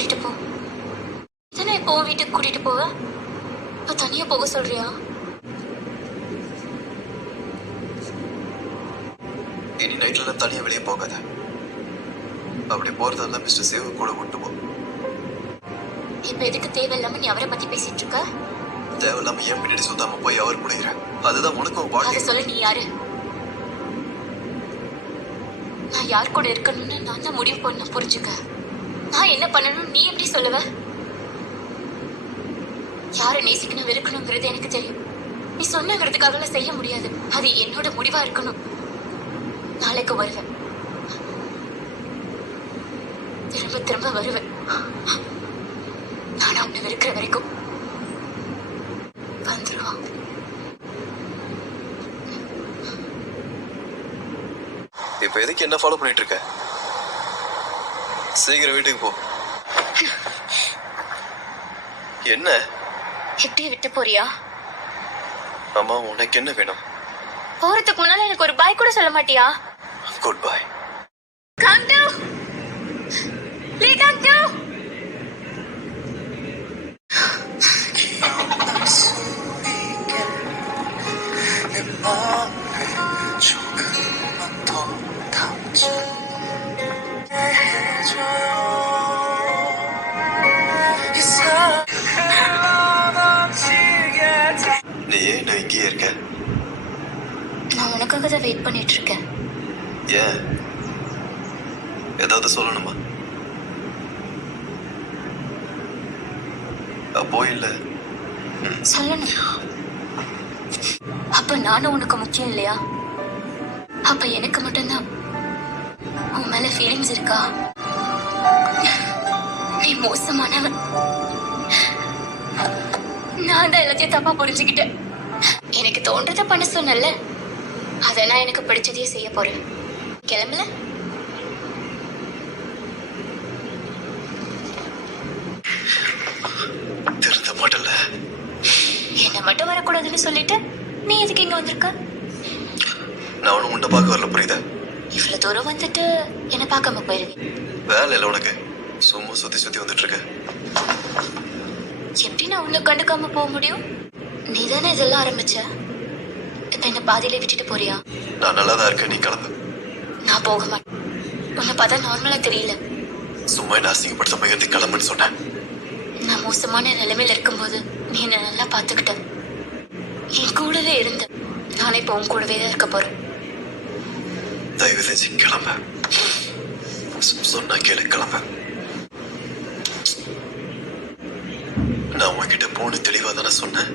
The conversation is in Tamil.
கூட்டிட்டு போ. இதனை இப்போ வீட்டுக்கு கூட்டிட்டு போவ? இப்ப தனியா போக சொல்றியா? இனி நைட்ல தனியா வெளியே போகாத. அப்படி போறதா இருந்தா மிஸ்டர் சேவ் கூட விட்டு போ. இப்ப எதுக்கு தேவையில்லாம நீ அவரை பத்தி பேசிட்டு இருக்க? தேவையில்லாம ஏன் பின்னாடி சொல்லாம போய் அவர் முடிகிற? அதுதான் உனக்கும் அதை சொல்ல நீ யாரு? நான் யார் கூட இருக்கணும்னு நான் தான் முடிவு பண்ண, புரிஞ்சுக்க. நான் என்ன பண்ணணும் நீ எப்படி சொல்லுவ? யாரை நேசிக்கணும் வெறுக்கணுங்கிறது எனக்கு தெரியும். நீ சொன்னங்கிறதுக்காக செய்ய முடியாது. அது என்னோட முடிவா இருக்கணும். நாளைக்கு வருவேன், திரும்ப திரும்ப வருவேன். நானா உன்னை வெறுக்கிற வரைக்கும் வந்துருவான். இப்ப எதுக்கு என்ன ஃபாலோ பண்ணிட்டு இருக்க? சீக்கிரம் வீட்டுக்கு போ. என்ன எப்படி விட்டு போறியா? அம்மா உனக்கு என்ன வேணும்? போறதுக்கு முன்னால எனக்கு ஒரு பாய் கூட சொல்ல மாட்டியா? Good bye. Come to. Lee, come to. நீ ஏன் இன்னும் இங்கேயே இருக்க? நான் உனக்காக தான் வெயிட் பண்ணிட்டு இருக்கேன். ஏன் ஏதாவது சொல்லணுமா? அப்போ இல்ல சொல்லணும். அப்ப நானும் உனக்கு முக்கியம் இல்லையா? அப்ப எனக்கு மட்டும்தான் உன் மேல ஃபீலிங்ஸ் இருக்கா? நீ மோசமானவன். நான் தான் எல்லாத்தையும் தப்பா புரிஞ்சுக்கிட்டேன். எனக்கு தோன்றதை பண்ண சொன்னல, அதை நான் எனக்கு பிடிச்சதையே செய்ய போறேன். கிளம்பல? திருந்த மாட்டல. என்ன மட்டும் வரக்கூடாதுன்னு சொல்லிட்டு நீ எதுக்கு இங்க வந்திருக்க? நான் ஒண்ணு உன்னை பார்க்க வரல, புரியுதா? இவ்வளவு தூரம் வந்துட்டு என்ன பார்க்காம போயிருவேன். வேலை இல்லை உனக்கு, சும்மா சுத்தி சுத்தி வந்துட்டு இருக்க. எப்படி நான் உன்னை கண்டுக்காம போக முடியும்? நீ தானே இதெல்லாம் ஆரம்பிச்ச. இப்ப என்ன பாதியில விட்டுட்டு போறியா? நான் நல்லாதான் இருக்கேன், நீ கிளம்பு. நான் போக மாட்டேன். உன்னை பார்த்தா நார்மலா தெரியல. சும்மா என்ன அசிங்கப்படுத்த இருந்து கிளம்புன்னு சொன்னேன். நான் மோசமான நிலைமையில இருக்கும்போது நீ என்ன நல்லா பாத்துக்கிட்ட. என் கூடவே இருந்த. நானே இப்போ உன் கூடவே தான் இருக்க போறேன். தயவு செஞ்சு கிளம்ப. சொன்னா கேளு, கிளம்ப. நான் உன்கிட்ட போன தெளிவா தானே சொன்னேன்.